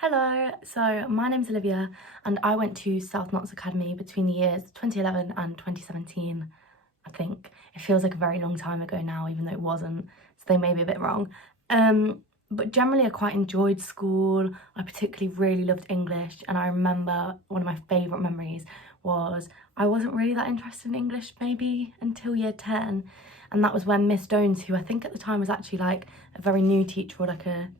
Hello, so my name's Olivia and I went to South Notts Academy between the years 2011 and 2017, I think. It feels like a very long time ago now, even though it wasn't, so they may be a bit wrong. But generally I quite enjoyed school. I particularly really loved English, and I remember one of my favourite memories was I wasn't really that interested in English maybe until year 10, and that was when Miss Stones, who I think at the time was actually like a very new teacher or like a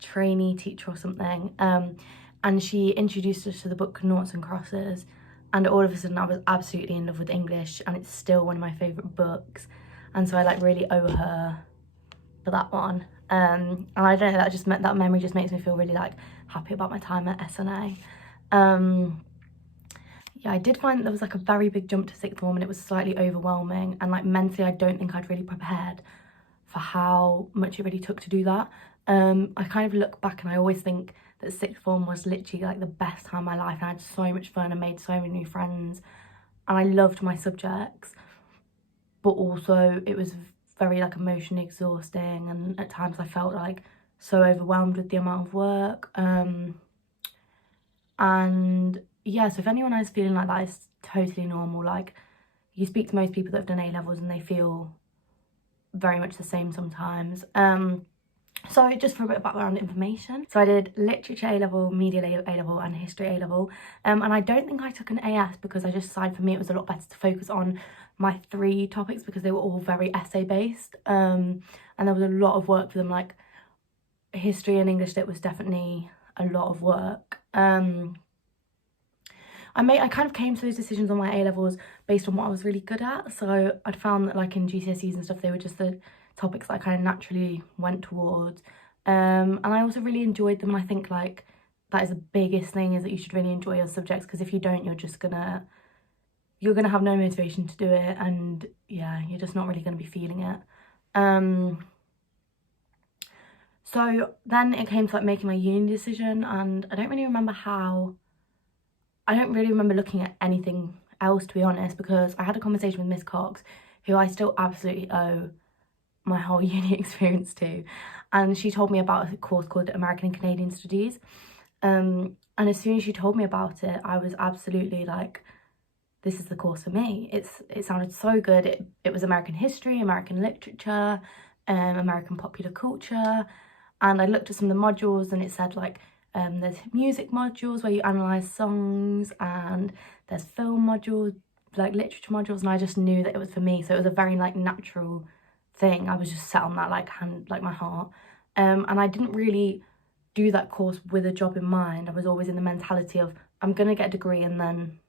trainee teacher or something, and she introduced us to the book Noughts and Crosses, and all of a sudden I was absolutely in love with English, and it's still one of my favourite books, and so I like really owe her for that one. And I don't know, that memory just makes me feel really like happy about my time at SNA. Yeah, I did find that there was like a very big jump to sixth form, and it was slightly overwhelming, and like mentally I don't think I'd really prepared for how much it really took to do that. I kind of look back and I always think that sixth form was literally like the best time of my life, and I had so much fun and made so many new friends, and I loved my subjects, but also it was very like emotionally exhausting, and at times I felt like so overwhelmed with the amount of work. And yeah, so if anyone is feeling like that, it's totally normal. Like, you speak to most people that have done A-levels and they feel very much the same sometimes. So just for a bit of background information, so I did literature A-level, media A-level and history A-level, and I don't think I took an AS because I just decided for me it was a lot better to focus on my 3 topics because they were all very essay based, and there was a lot of work for them. Like history and English, that was definitely a lot of work. I kind of came to those decisions on my A-levels based on what I was really good at. So I'd found that like in GCSEs and stuff, they were just the topics that I kind of naturally went towards. And I also really enjoyed them. And I think like that is the biggest thing, is that you should really enjoy your subjects, because if you don't, you're gonna have no motivation to do it, and yeah, you're just not really gonna be feeling it. So then it came to like making my uni decision, and I don't really remember looking at anything else, to be honest, because I had a conversation with Miss Cox, who I still absolutely owe my whole uni experience to, and she told me about a course called American and Canadian Studies, and as soon as she told me about it, I was absolutely like, this is the course for me. It sounded so good. It was American history, American literature, American popular culture, and I looked at some of the modules and it said like there's music modules where you analyse songs, and there's film modules, like literature modules, and I just knew that it was for me. So it was a very like natural thing. I was just set on that like my heart, and I didn't really do that course with a job in mind. I was always in the mentality of, I'm gonna get a degree and then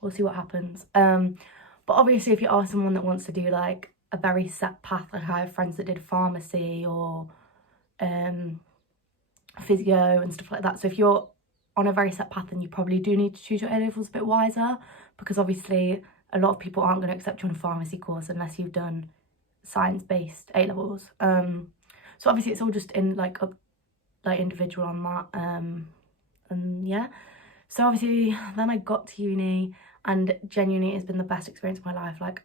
we'll see what happens. But obviously if you are someone that wants to do like a very set path, like I have friends that did pharmacy or physio and stuff like that, so if you're on a very set path, then you probably do need to choose your A-levels a bit wiser, because obviously a lot of people aren't going to accept you on a pharmacy course unless you've done science-based A-levels. So obviously it's all just in like individual on that, and yeah. So obviously then I got to uni, and genuinely it's been the best experience of my life. Like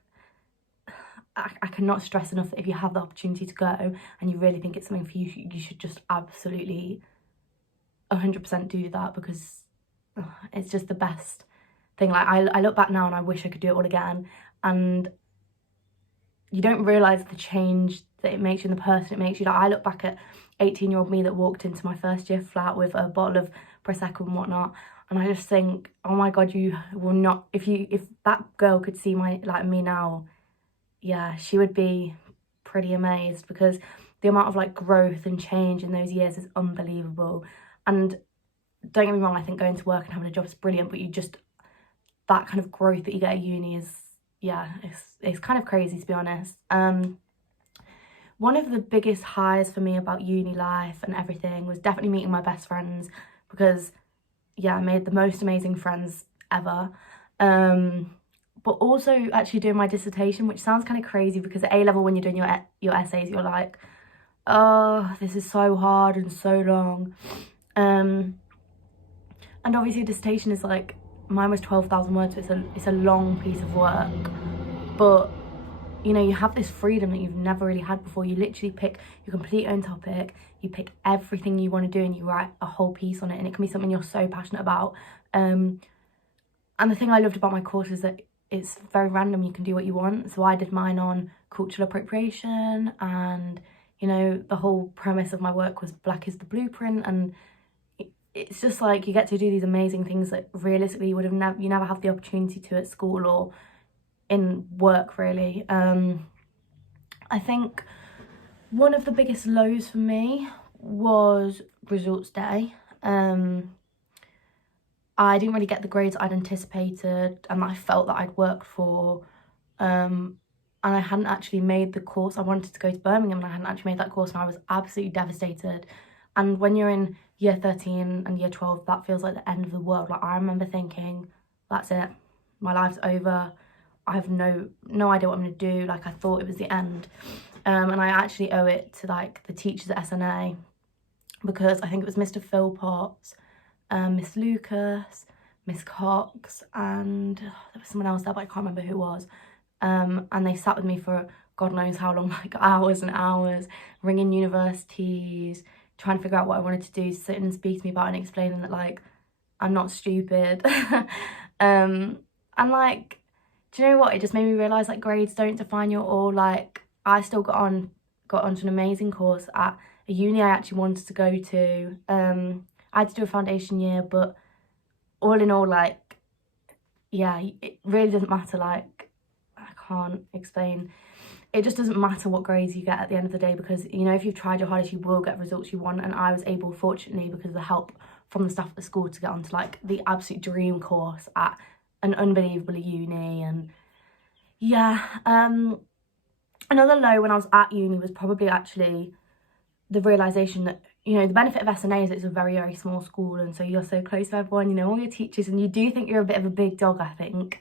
I cannot stress enough that if you have the opportunity to go and you really think it's something for you, you should just absolutely 100% do that, because it's just the best thing. Like I look back now and I wish I could do it all again, and you don't realise the change that it makes you and the person it makes you. Like I look back at 18-year-old me that walked into my first year flat with a bottle of Prescott and whatnot, and I just think, oh my god, you will not, if that girl could see me now, yeah, she would be pretty amazed, because the amount of like growth and change in those years is unbelievable. And don't get me wrong, I think going to work and having a job is brilliant, but that kind of growth that you get at uni is, yeah, it's kind of crazy, to be honest. One of the biggest highs for me about uni life and everything was definitely meeting my best friends, because yeah, I made the most amazing friends ever. But also actually doing my dissertation, which sounds kind of crazy, because at A-level when you're doing your essays, you're like, oh, this is so hard and so long. And obviously a dissertation is like, mine was 12,000 words, so it's a long piece of work, but you know, you have this freedom that you've never really had before. You literally pick your complete own topic, you pick everything you want to do, and you write a whole piece on it, and it can be something you're so passionate about. And the thing I loved about my course is that it's very random, you can do what you want. So I did mine on cultural appropriation, and, you know, the whole premise of my work was Black is the Blueprint, and it's just like you get to do these amazing things that realistically you would have you never have the opportunity to at school or in work, really. I think one of the biggest lows for me was results day. I didn't really get the grades I'd anticipated and I felt that I'd worked for, and I hadn't actually made the course. I wanted to go to Birmingham and I hadn't actually made that course, and I was absolutely devastated. And when you're in year 13 and year 12, that feels like the end of the world. Like, I remember thinking, that's it, my life's over, I have no idea what I'm going to do. Like, I thought it was the end. And I actually owe it to, like, the teachers at SNA, because I think it was Mr. Philpotts, Miss Lucas, Miss Cox, and there was someone else there, but I can't remember who it was. And they sat with me for God knows how long, like hours and hours, ringing universities, trying to figure out what I wanted to do, sitting and speak to me about it and explaining that, like, I'm not stupid. And, like, do you know what? It just made me realise, like, grades don't define your all. Like, I still got onto an amazing course at a uni I actually wanted to go to. I had to do a foundation year, but all in all, like, yeah, it really doesn't matter. Like, I can't explain. It just doesn't matter what grades you get at the end of the day, because, you know, if you've tried your hardest, you will get results you want. And I was able, fortunately, because of the help from the staff at the school, to get onto, like, the absolute dream course at an unbelievable uni. And yeah, another low when I was at uni was probably actually the realisation that, you know, the benefit of SNA is it's a very, very small school, and so you're so close to everyone, you know, all your teachers, and you do think you're a bit of a big dog, I think.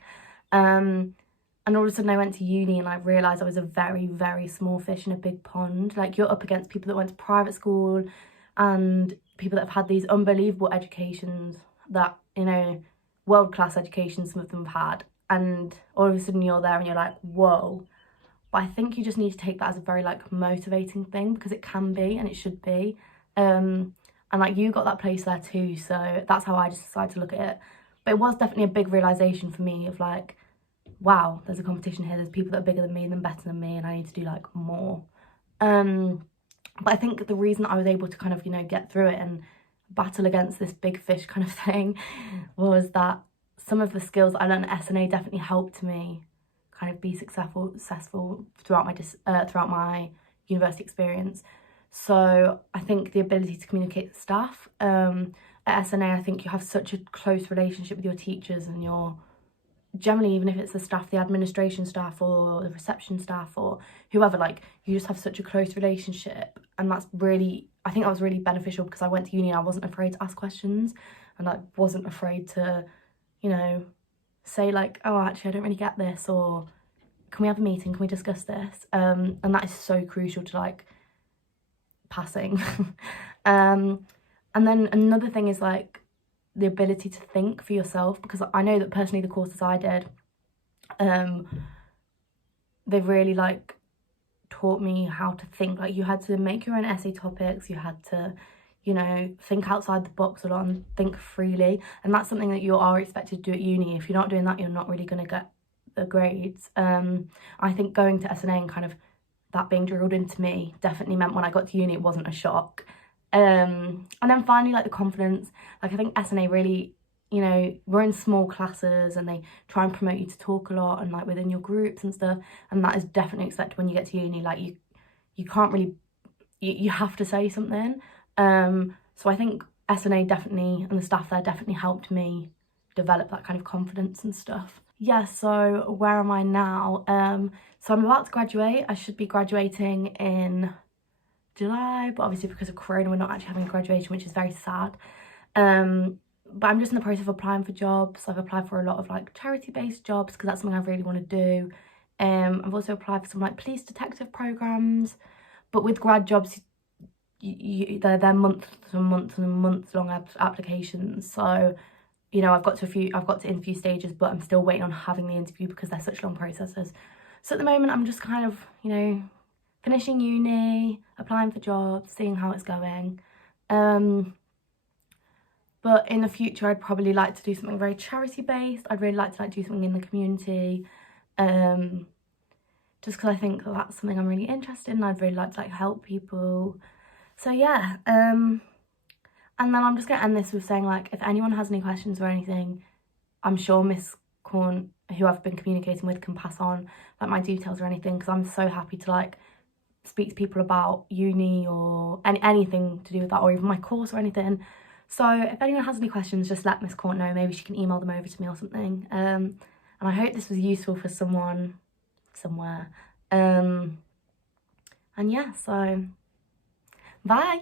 And all of a sudden I went to uni and I realised I was a very, very small fish in a big pond. Like, you're up against people that went to private school and people that have had these unbelievable educations that, you know, world-class educations some of them have had, and all of a sudden you're there and you're like, whoa. But I think you just need to take that as a very, like, motivating thing, because it can be and it should be. And, like, you got that place there too, so that's how I just decided to look at it. But it was definitely a big realisation for me of, like, wow, there's a competition here, there's people that are bigger than me and better than me, and I need to do, like, more. But I think the reason I was able to kind of, you know, get through it and battle against this big fish kind of thing was that some of the skills I learned at SNA definitely helped me kind of be successful throughout my university experience. So I think the ability to communicate with staff, at SNA, I think you have such a close relationship with your teachers and your, generally, even if it's the staff, the administration staff or the reception staff or whoever, like, you just have such a close relationship. And that's really, I think that was really beneficial, because I went to uni and I wasn't afraid to ask questions, and I wasn't afraid to, you know, say, like, oh, actually I don't really get this, or can we have a meeting, can we discuss this? And that is so crucial to, like, passing. And then another thing is, like, the ability to think for yourself, because I know that personally the courses I did, they've really, like, taught me how to think. Like, you had to make your own essay topics, you had to, you know, think outside the box a lot and think freely, and that's something that you are expected to do at uni. If you're not doing that, you're not really going to get the grades. I think going to SNA and kind of that being drilled into me definitely meant when I got to uni it wasn't a shock. And then finally, like, the confidence. Like, I think SNA really, you know, we're in small classes and they try and promote you to talk a lot and, like, within your groups and stuff, and that is definitely expected when you get to uni. Like, you can't really, you have to say something. So I think SNA definitely, and the staff there definitely helped me develop that kind of confidence and stuff. Yeah, so where am I now? So I'm about to graduate. I should be graduating in July, but obviously because of Corona we're not actually having a graduation, which is very sad. But I'm just in the process of applying for jobs. I've applied for a lot of, like, charity-based jobs, because that's something I really want to do. I've also applied for some, like, police detective programs, but with grad jobs, they're months and months and months long applications. So, you know, I've got to interview stages, but I'm still waiting on having the interview because they're such long processes. So at the moment I'm just kind of, you know, finishing uni, applying for jobs, seeing how it's going. But in the future I'd probably like to do something very charity based. I'd really like to like do something in the community, just because I think that that's something I'm really interested in. I'd really like to like help people. So yeah, and then I'm just gonna end this with saying, like, if anyone has any questions or anything, I'm sure Miss Corn, who I've been communicating with, can pass on like my details or anything, because I'm so happy to like speak to people about uni or anything to do with that, or even my course or anything. So if anyone has any questions, just let Miss Court know. Maybe she can email them over to me or something. And I hope this was useful for someone somewhere. And yeah, so bye.